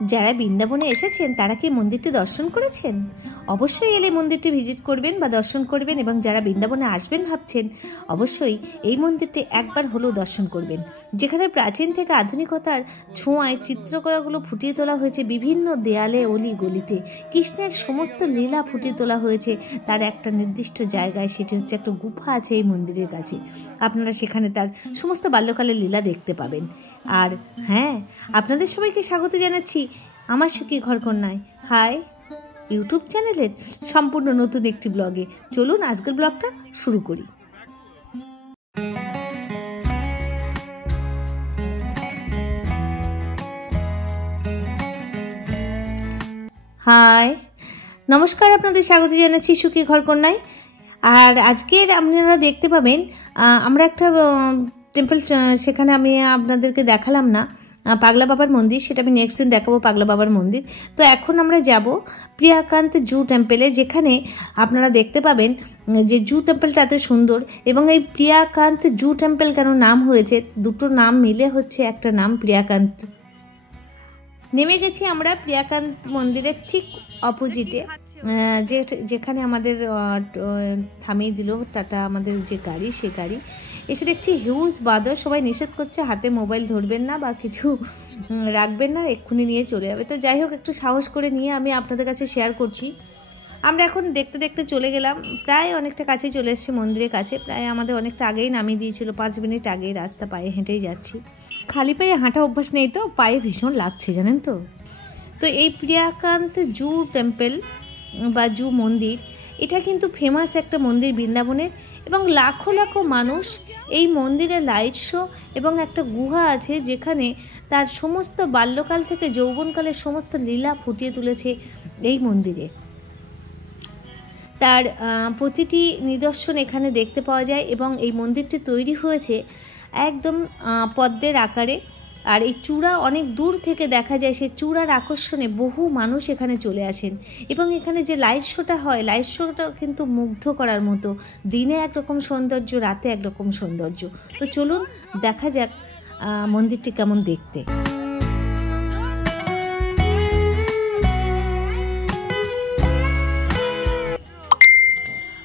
যারা বৃন্দাবনে এসেছেন তারা কি মন্দিরটি দর্শন করেছেন? অবশ্যই এলে মন্দিরটি ভিজিট করবেন বা দর্শন করবেন, এবং যারা বৃন্দাবনে আসবেন ভাবছেন অবশ্যই এই মন্দিরটি একবার হলেও দর্শন করবেন, যেখানে প্রাচীন থেকে আধুনিকতার ছোঁয়ায় চিত্রকলাগুলো ফুটিয়ে তোলা হয়েছে। বিভিন্ন দেয়ালে অলি গলিতে কৃষ্ণের সমস্ত লীলা ফুটিয়ে তোলা হয়েছে তার একটা নির্দিষ্ট জায়গায়, সেটি হচ্ছে একটা গুফা আছে এই মন্দিরের কাছে। আপনারা সেখানে তার সমস্ত বাল্যকালের লীলা দেখতে পাবেন। আর হ্যাঁ, আপনাদের সবাইকে স্বাগত জানাচ্ছি আমার সুখী ঘরকন্যায় হাই ইউটিউব চ্যানেলের সম্পূর্ণ নতুন একটি ব্লগে। চলুন আজকের ব্লগটা শুরু করি। হাই, নমস্কার, আপনাদের স্বাগত জানাচ্ছি সুখী ঘরকন্যায়। আর আজকের আপনারা দেখতে পাবেন আমরা একটা টেম্পল, সেখানে আমি আপনাদেরকে দেখালাম না পাগলা বাবার মন্দির, সেটা আমি নেক্সট দিন দেখাবো পাগলা বাবার মন্দির। তো এখন আমরা যাব প্রিয়াকান্ত জু টেম্পলে, যেখানে আপনারা দেখতে পাবেন যে জু টেম্পলটা এত সুন্দর। এবং এই প্রিয়াকান্ত জু টেম্পল কেন নাম হয়েছে, দুটো নাম মিলে হচ্ছে একটা নাম প্রিয়াকান্ত। নেমে গেছি আমরা প্রিয়াকান্ত মন্দিরের ঠিক অপোজিটে, যেখানে আমাদের থামিয়ে দিল টাটা আমাদের যে গাড়ি, সে গাড়ি। এসে দেখছি হিউজ বাদর, সবাই নিষেধ করছে হাতে মোবাইল ধরবেন না বা কিছু রাখবেন না, এক্ষুনি নিয়ে চলে যাবে। তো যাই হোক, একটু সাহস করে নিয়ে আমি আপনাদের কাছে শেয়ার করছি। আমরা এখন দেখতে দেখতে চলে গেলাম, প্রায় অনেকটা কাছেই চলে এসেছি মন্দিরের কাছে। প্রায় আমাদের অনেকটা আগেই নামিয়ে দিয়েছিল, 5 মিনিট আগেই রাস্তা, পায়ে হেঁটেই যাচ্ছি। খালি পায়ে হাঁটা অভ্যাস নেই তো, পায়ে ভীষণ লাগছে জানেন তো। তো এই প্রিয়াকান্ত জু টেম্পল বা জু মন্দির, এটা কিন্তু ফেমাস একটা মন্দির বৃন্দাবনের, এবং লাখো লাখো মানুষ এই মন্দিরে লাইট শো এবং একটা গুহা আছে যেখানে তার সমস্ত বাল্যকাল থেকে যৌবনকালের সমস্ত লীলা ফুটিয়ে তুলেছে এই মন্দিরে। তার প্রতিটি নিদর্শন এখানে দেখতে পাওয়া যায়, এবং এই মন্দিরটি তৈরি হয়েছে একদম পদ্মের আকারে। আর এই চূড়া অনেক দূর থেকে দেখা যায়, সেই চূড়ার আকর্ষণে বহু মানুষ এখানে চলে আসেন। এবং এখানে যে লাইট শোটা হয়, লাইট শোটা কিন্তু মুগ্ধ করার মতো, দিনে একরকম সৌন্দর্য, রাতে একরকম সৌন্দর্য। তো চলুন দেখা যাক মন্দিরটি কেমন দেখতে।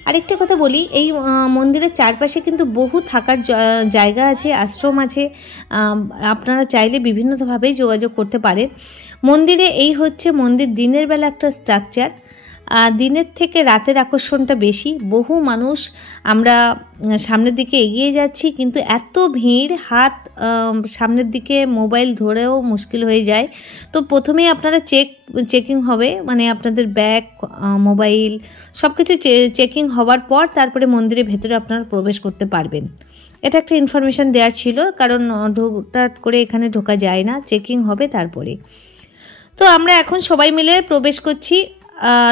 আরেকটা কথা বলি, এই মন্দিরের চারপাশে কিন্তু বহু থাকার জায়গা আছে, আশ্রম আছে। আপনারা চাইলে বিভিন্নভাবেই যোগাযোগ করতে পারেন। মন্দিরে এই হচ্ছে মন্দির দিনের বেলা একটা স্ট্রাকচার, দিনের থেকে রাতের আকর্ষণটা বেশি। বহু মানুষ, আমরা সামনের দিকে এগিয়ে যাচ্ছি কিন্তু এত ভিড়, হাত সামনের দিকে মোবাইল ধরেও মুশকিল হয়ে যায়। তো প্রথমেই আপনারা চেকিং হবে, মানে আপনাদের ব্যাগ, মোবাইল সব কিছু চেকিং হওয়ার পর তারপরে মন্দিরের ভেতরে আপনারা প্রবেশ করতে পারবেন। এটা একটা ইনফরমেশান দেওয়ার ছিল, কারণ হুটহাট করে এখানে ঢোকা যায় না, চেকিং হবে তারপরে। তো আমরা এখন সবাই মিলে প্রবেশ করছি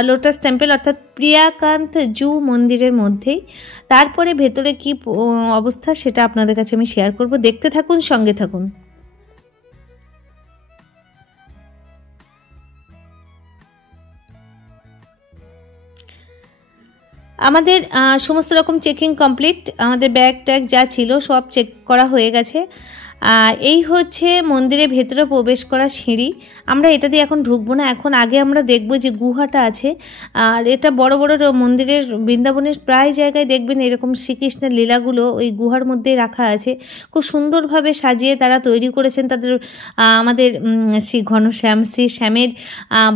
লোটাস টেম্পল অর্থাৎ প্রিয়াকান্ত জু মন্দিরের মধ্যেই। তারপরে ভেতরে কি অবস্থা সেটা আপনাদের কাছে আমি শেয়ার করব, দেখতে থাকুন, সঙ্গে থাকুন। আমাদের সমস্ত রকম চেকিং কমপ্লিট, আমাদের ব্যাগ ট্যাগ যা ছিল সব চেক করা হয়ে গেছে। এই হচ্ছে মন্দিরের ভেতরে প্রবেশ করা সিঁড়ি। আমরা এটা দিয়ে এখন ঢুকবো না, এখন আগে আমরা দেখব যে গুহাটা আছে। আর এটা বড় বড় মন্দিরের, বৃন্দাবনের প্রায় জায়গায় দেখবেন এরকম শ্রীকৃষ্ণের লীলাগুলো ওই গুহার মধ্যেই রাখা আছে। খুব সুন্দরভাবে সাজিয়ে তারা তৈরি করেছেন তাদের, আমাদের শ্রী ঘনশ্যাম, শ্রী শ্যামের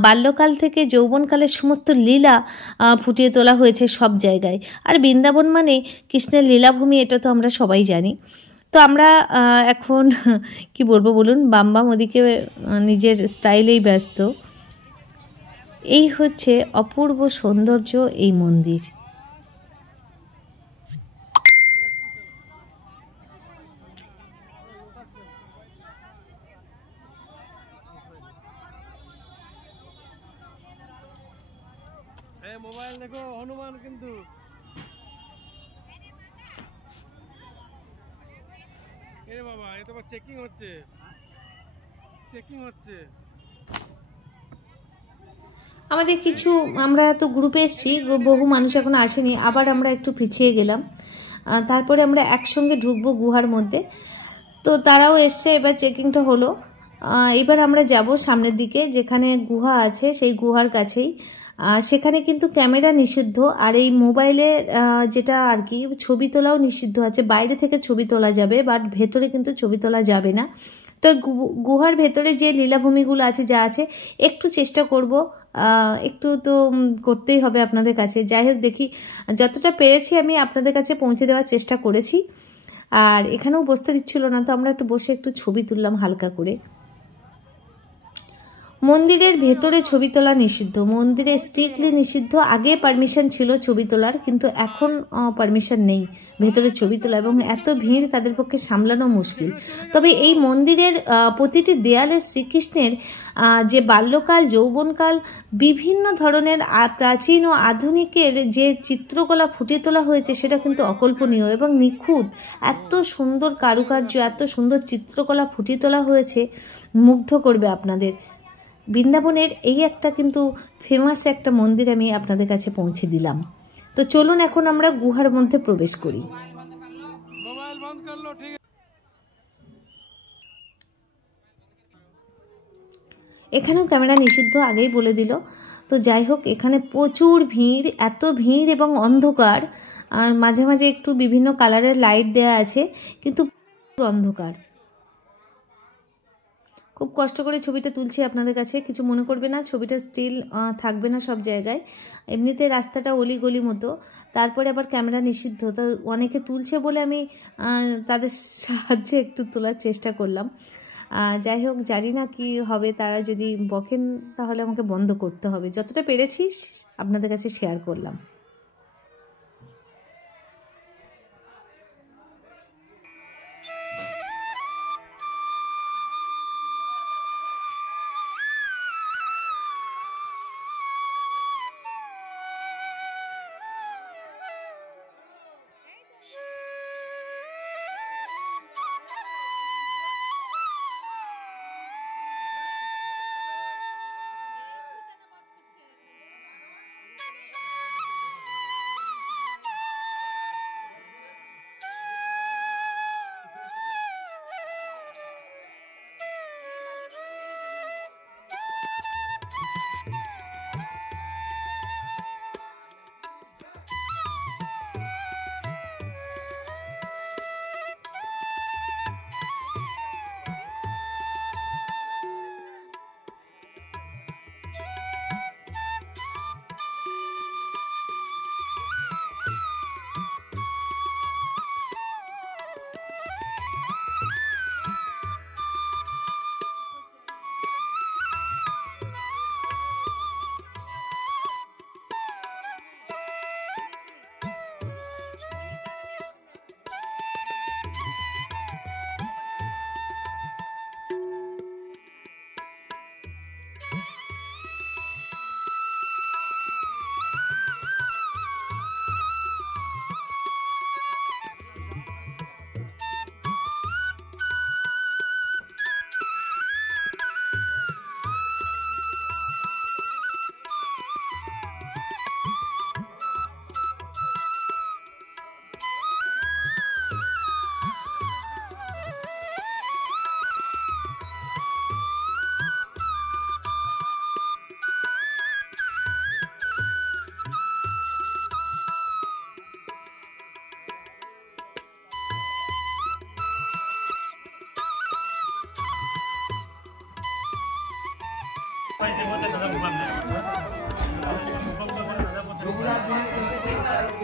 বাল্যকাল থেকে যৌবনকালের সমস্ত লীলা ফুটিয়ে তোলা হয়েছে সব জায়গায়। আর বৃন্দাবন মানে কৃষ্ণের লীলাভূমি, এটা তো আমরা সবাই জানি। তো আমরা এখন কি বলবো বলুন, বাম্বাম ওদিকে নিজের স্টাইলেই ব্যস্ত। এই হচ্ছে অপূর্ব সৌন্দর্য এই মন্দির। মোবাইল দেখো, হনুমান কিন্তু এ বাবা, এ তো চেকিং হচ্ছে। আমাদের কিছু, আমরা তো গ্রুপে এসেছি, বহু মানুষ এখন আসেনি, আবার আমরা একটু পিছিয়ে গেলাম। তারপরে আমরা একসঙ্গে ঢুকবো গুহার মধ্যে। তো তারাও এসছে, এবার চেকিংটা হলো। এবার আমরা যাব সামনের দিকে, যেখানে গুহা আছে সেই গুহার কাছেই। সেখানে কিন্তু ক্যামেরা নিষিদ্ধ, আর এই মোবাইলে যেটা আর কি ছবি তোলাও নিষিদ্ধ আছে। বাইরে থেকে ছবি তোলা যাবে, বাট ভেতরে কিন্তু ছবি তোলা যাবে না। তো গুহার ভেতরে যে লীলাভূমিগুলো আছে, যা আছে, একটু চেষ্টা করব, একটু তো করতেই হবে আপনাদের কাছে। যাই হোক, দেখি যতটা পেরেছি আমি আপনাদের কাছে পৌঁছে দেওয়ার চেষ্টা করেছি। আর এখানেও বসতে দিচ্ছিল না, তো আমরা একটু বসে একটু ছবি তুললাম হালকা করে। মন্দিরের ভেতরে ছবি তোলা নিষিদ্ধ, মন্দিরে স্ট্রিক্টলি নিষিদ্ধ। আগে পারমিশন ছিল ছবি তোলার, কিন্তু এখন পারমিশন নেই ভেতরে ছবি তোলা, এবং এত ভিড় তাদের পক্ষে সামলানো মুশকিল। তবে এই মন্দিরের প্রতিটি দেয়ালে শ্রীকৃষ্ণের যে বাল্যকাল, যৌবনকাল, বিভিন্ন ধরনের প্রাচীন ও আধুনিকের যে চিত্রকলা ফুটিয়ে তোলা হয়েছে, সেটা কিন্তু অকল্পনীয় এবং নিখুঁত। এত সুন্দর কারুকার্য, এত সুন্দর চিত্রকলা ফুটিয়ে তোলা হয়েছে, মুগ্ধ করবে আপনাদের। বৃন্দাবনের এই একটা কিন্তু ফেমাস একটা মন্দির আমি আপনাদের কাছে পৌঁছে দিলাম। তো চলুন এখন আমরা গুহার মধ্যে প্রবেশ করি। এখানেও ক্যামেরা নিষিদ্ধ, আগেই বলে দিল। তো যাই হোক, এখানে প্রচুর ভিড়, এত ভিড় এবং অন্ধকার। আর মাঝে মাঝে একটু বিভিন্ন কালারের লাইট দেয়া আছে, কিন্তু অন্ধকার। খুব কষ্ট করে ছবিটা তুলছি আপনাদের কাছে, কিছু মনে করবে না। ছবিটা স্টিল থাকবে না সব জায়গায়, এমনিতে রাস্তাটা অলি গলি মতো, তারপরে আবার ক্যামেরা নিষিদ্ধ। তো অনেকে তুলছে বলে আমি তাদের সাহায্যে একটু তোলার চেষ্টা করলাম। যাই হোক, জানি না কি হবে, তারা যদি বকেন তাহলে আমাকে বন্ধ করতে হবে। যতটা পেরেছি আপনাদের কাছে শেয়ার করলাম।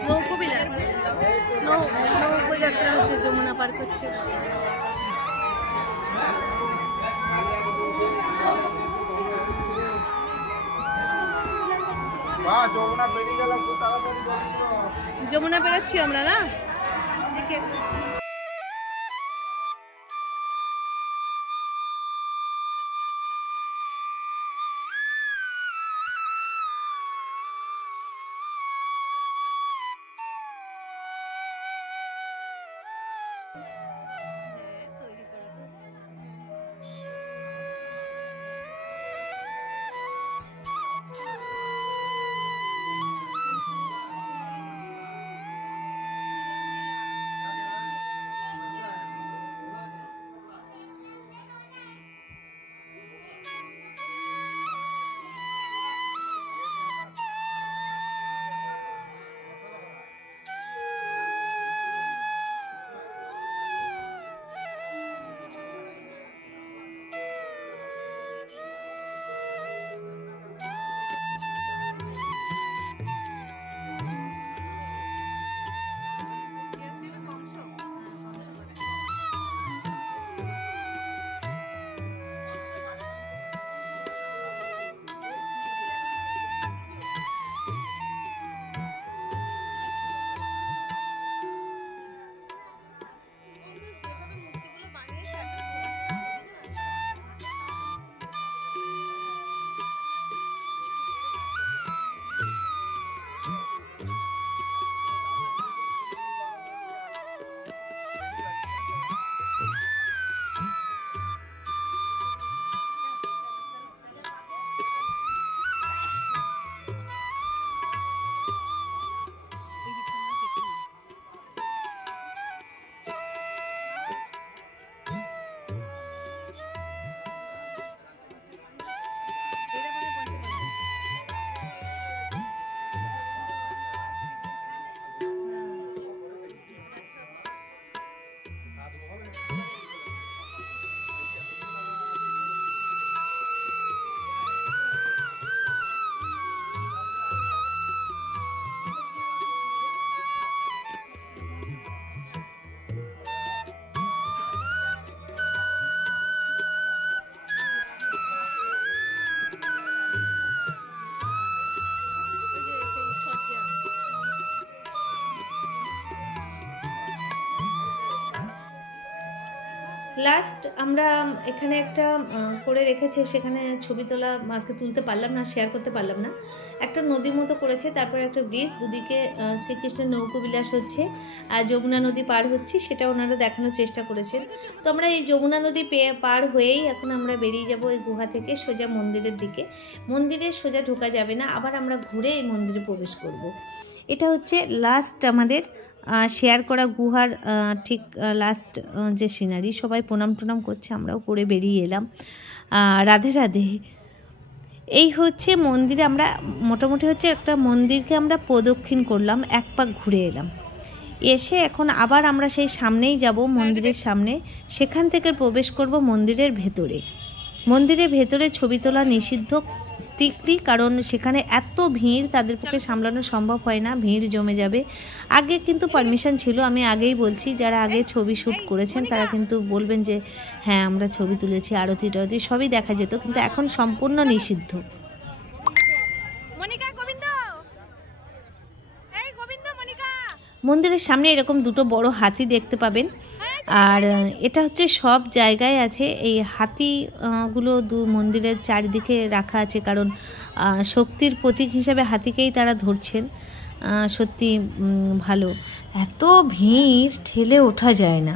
নৌকোবিলাস নৌকোযাত্রা হচ্ছে, যমুনা পার করছে। যমুনা পেরোচ্ছি আমরা না, দেখে লাস্ট আমরা এখানে একটা করে রেখেছে, সেখানে ছবি তোলা মাকে তুলতে পারলাম না, শেয়ার করতে পারলাম না। একটা নদীর মতো করেছে, তারপরে একটা ব্রিজ, দুদিকে শ্রীকৃষ্ণের নৌকোবিলাস হচ্ছে আর যমুনা নদী পার হচ্ছে, সেটা ওনারা দেখানোর চেষ্টা করেছেন। তো আমরা এই যমুনা নদী পার হয়েই এখন আমরা বেরিয়ে যাব এই গুহা থেকে সোজা মন্দিরের দিকে। মন্দিরে সোজা ঢোকা যাবে না, আবার আমরা ঘুরে এই মন্দিরে প্রবেশ করব। এটা হচ্ছে লাস্ট আমাদের শেয়ার করা গুহার ঠিক লাস্ট যে সিনারি। সবাই প্রণাম টনাম করছে, আমরাও করে বেরিয়ে এলাম। রাধে রাধে। এই হচ্ছে মন্দিরে আমরা মোটামুটি হচ্ছে একটা মন্দিরকে আমরা প্রদক্ষিণ করলাম, এক পাক ঘুরে এলাম। এসে এখন আবার আমরা সেই সামনেই যাব, মন্দিরের সামনে, সেখান থেকে প্রবেশ করব মন্দিরের ভেতরে। মন্দিরের ভেতরে ছবি তোলা নিষিদ্ধ স্ট্রিক্টলি, কারণ সেখানে এত ভিড় তাদের পক্ষে সামলানো সম্ভব হয় না, ভিড় জমে যাবে। আগে কিন্তু পারমিশন ছিল, আমি আগেই বলছি, যারা আগে ছবি শ্যুট করেছেন তারা কিন্তু বলবেন যে হ্যাঁ আমরা ছবি তুলেছি, আরতি টারতি সবই দেখা যেত, কিন্তু এখন সম্পূর্ণ নিষিদ্ধ। মন্দিরের সামনে এরকম দুটো বড় হাতি দেখতে পাবেন, আর এটা হচ্ছে সব জায়গায় আছে। এই হাতিগুলো মন্দিরের চারিদিকে রাখা আছে, কারণ শক্তির প্রতীক হিসাবে হাতিকেই তারা ধরছেন। সত্যি ভালো, এত ভিড় ঠেলে ওঠা যায় না।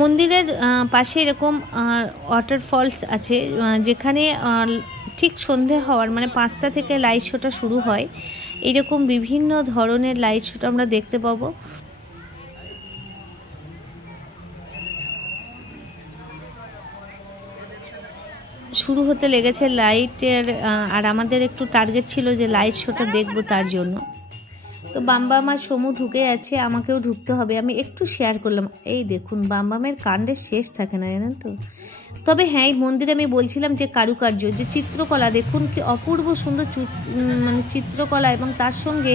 মন্দিরের পাশে এরকম ওয়াটারফলস আছে, যেখানে ঠিক সন্ধে হওয়ার মানে 5টা থেকে লাইট শোটা শুরু হয়। এরকম বিভিন্ন ধরনের লাইট শোটা আমরা দেখতে পাবো। শুরু হতে লেগেছে লাইটের, আর আমাদের একটু টার্গেট ছিল যে লাইট শোটা দেখবো, তার জন্য। তো বামবাম আর সমু ঢুকে আছে, আমাকেও ঢুকতে হবে। আমি একটু শেয়ার করলাম। এই দেখুন, বামবামের কাণ্ডের শেষ থাকে না, জানেন তো। তবে হ্যাঁ, এই মন্দিরে আমি বলছিলাম যে কারুকার্য, যে চিত্রকলা দেখুন কি অপূর্ব সুন্দর, মানে চিত্রকলা, এবং তার সঙ্গে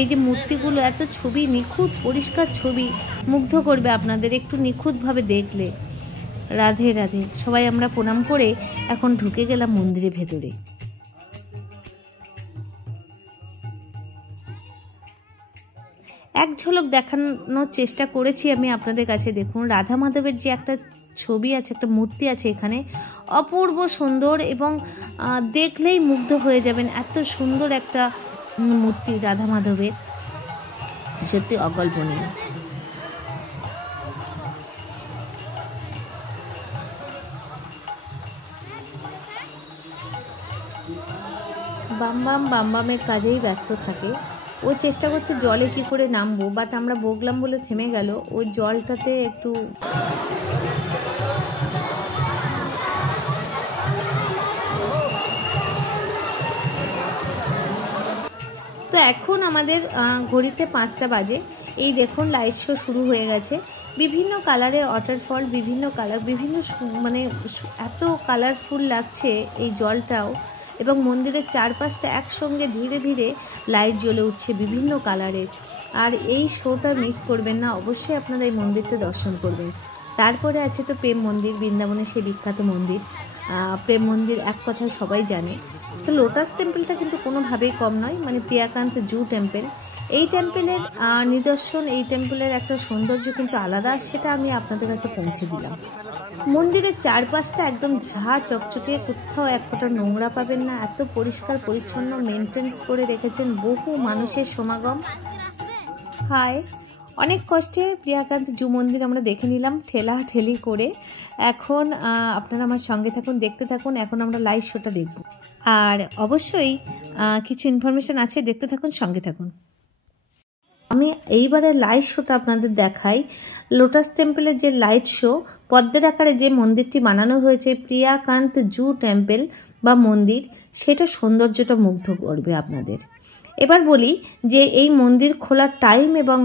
এই যে মূর্তিগুলো, এত ছবি নিখুঁত পরিষ্কার ছবি, মুগ্ধ করবে আপনাদের একটু নিখুঁতভাবে দেখলে। রাধে রাধে। সবাই আমরা প্রণাম করে এখন ঢুকে গেলাম মন্দিরের ভেতরে। এক ঝলক দেখানোর চেষ্টা করেছি আমি আপনাদের কাছে। দেখুন, রাধা মাধবের যে একটা ছবি আছে, একটা মূর্তি আছে এখানে, অপূর্ব সুন্দর, এবং দেখলেই মুগ্ধ হয়ে যাবেন। এত সুন্দর একটা মূর্তি রাধা মাধবের, সত্যি অকল্পনীয়। বামবামের কাজেই ব্যস্ত থাকে। ও চেষ্টা করছে জলে কি করে নামবো, বাট আমরা বগলাম বলে থেমে গেল। ওই জলটাতে একটু তো এখন আমাদের ঘড়িতে 5টা বাজে। এই দেখুন লাইট শো শুরু হয়ে গেছে। বিভিন্ন কালারের ওয়াটারফল, বিভিন্ন কালার, বিভিন্ন মানে এত কালারফুল লাগছে এই জলটাও, এবং মন্দিরের চারপাশটা একসঙ্গে ধীরে ধীরে লাইট জ্বলে উঠছে বিভিন্ন কালারের। আর এই শোটা মিস করবেন না, অবশ্যই আপনারা এই মন্দিরটা দর্শন করবেন। তারপরে আছে তো প্রেম মন্দির, বৃন্দাবনের সেই বিখ্যাত মন্দির। প্রেম মন্দির এক কথায় সবাই জানে। তো লোটাস টেম্পলটা কিন্তু কোনোভাবেই কম নয়, মানে প্রিয়াকান্ত জু টেম্পল। এই টেম্পলের নিদর্শন, এই টেম্পলের একটা সৌন্দর্য কিন্তু আলাদা, সেটা আমি আপনাদের কাছে পৌঁছে দিলাম। মন্দিরের চারপাশটা একদম ঝা চকচকে, কোথাও এক ফোঁটা নোংরা পাবেন না, এত পরিষ্কার পরিচ্ছন্ন মেনটেন্স করে রেখেছেন। বহু মানুষের সমাগম। হায়, অনেক কষ্টে প্রিয়াকান্ত জু মন্দির আমরা দেখে নিলাম ঠেলা ঠেলি করে। এখন আপনারা আমার সঙ্গে থাকুন, দেখতে থাকুন। এখন আমরা লাইভ শোটা দেখব, আর অবশ্যই কিছু ইনফরমেশন আছে, দেখতে থাকুন, সঙ্গে থাকুন। আমি এইবারে লাইট শোটা আপনাদের দেখাই। লোটাস টেম্পলের যে লাইট শো, পদ্মের আকারে যে মন্দিরটি বানানো হয়েছে, প্রিয়াকান্ত জু টেম্পল বা মন্দির, সেটা সৌন্দর্যটা মুগ্ধ করবে আপনাদের। এবার বলি যে এই মন্দির খোলার টাইম এবং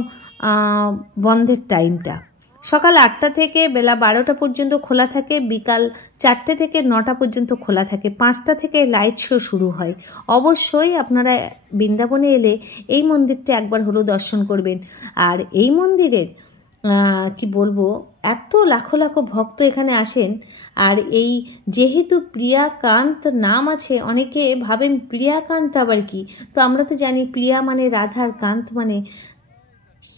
বন্ধের টাইমটা। সকাল 8টা থেকে বেলা 12টা পর্যন্ত খোলা থাকে, বিকাল 4টে থেকে 9টা পর্যন্ত খোলা থাকে। 5টা থেকে লাইট শো শুরু হয়। অবশ্যই আপনারা বৃন্দাবনে এলে এই মন্দিরটা একবার হলেও দর্শন করবেন। আর এই মন্দিরের কি বলবো, এত লাখো লাখো ভক্ত এখানে আসেন। আর এই যেহেতু প্রিয়াকান্ত নাম আছে, অনেকে ভাবেন প্রিয়াকান্ত আবার কি। তো আমরা তো জানি প্রিয়া মানে রাধার, কান্ত মানে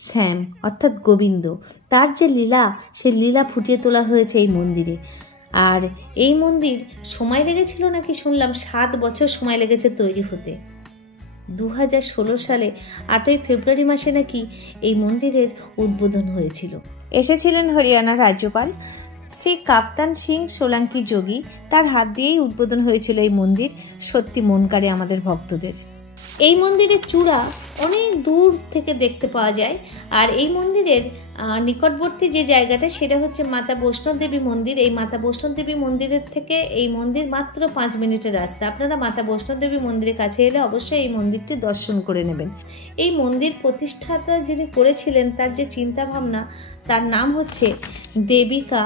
শ্যাম অর্থাৎ গোবিন্দ। তার যে লীলা, সেই লীলা ফুটিয়ে তোলা হয়েছে এই মন্দিরে। আর এই মন্দির সময় লেগেছিল নাকি শুনলাম 7 বছর সময় লেগেছে তৈরি হতে। 2016 সালে 8ই ফেব্রুয়ারি মাসে নাকি এই মন্দিরের উদ্বোধন হয়েছিল। এসেছিলেন হরিয়ানার রাজ্যপাল শ্রী কাপ্তান সিং সোলাঙ্কি যোগী, তার হাত দিয়েই উদ্বোধন হয়েছিল এই মন্দির। সত্যি মন কাড়ে আমাদের ভক্তদের। এই মন্দিরের চূড়া অনেক দূর থেকে দেখতে পাওয়া যায়। আর এই মন্দিরের নিকটবর্তী যে জায়গাটা, সেটা হচ্ছে মাতা বৈষ্ণবদেবী মন্দির। এই মাতা বৈষ্ণবদেবী মন্দিরের থেকে এই মন্দির মাত্র 5 মিনিটের রাস্তা। আপনারা মাতা বৈষ্ণবদেবী মন্দিরের কাছে এলে অবশ্যই এই মন্দিরটি দর্শন করে নেবেন। এই মন্দির প্রতিষ্ঠাতা যিনি করেছিলেন, তার যে চিন্তাভাবনা, তার নাম হচ্ছে দেবিকা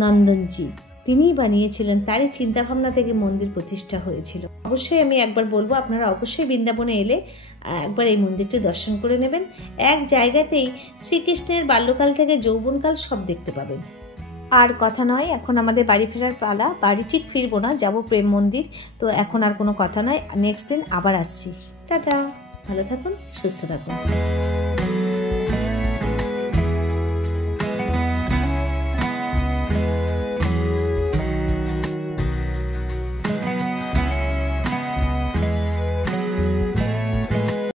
নন্দনজি। তিনিই বানিয়েছিলেন, তারই চিন্তাভাবনা থেকে মন্দির প্রতিষ্ঠা হয়েছিল। অবশ্যই আমি একবার বলবো, আপনারা অবশ্যই বৃন্দাবনে এলে একবার এই মন্দিরটি দর্শন করে নেবেন। এক জায়গাতেই শ্রীকৃষ্ণের বাল্যকাল থেকে যৌবনকাল সব দেখতে পাবেন। আর কথা নয়, এখন আমাদের বাড়ি ফেরার পালা। বাড়ি ঠিক ফিরবো না, যাবো প্রেম মন্দির। তো এখন আর কোনো কথা নয়, নেক্সট দিন আবার আসছি। টাটা, ভালো থাকুন, সুস্থ থাকুন।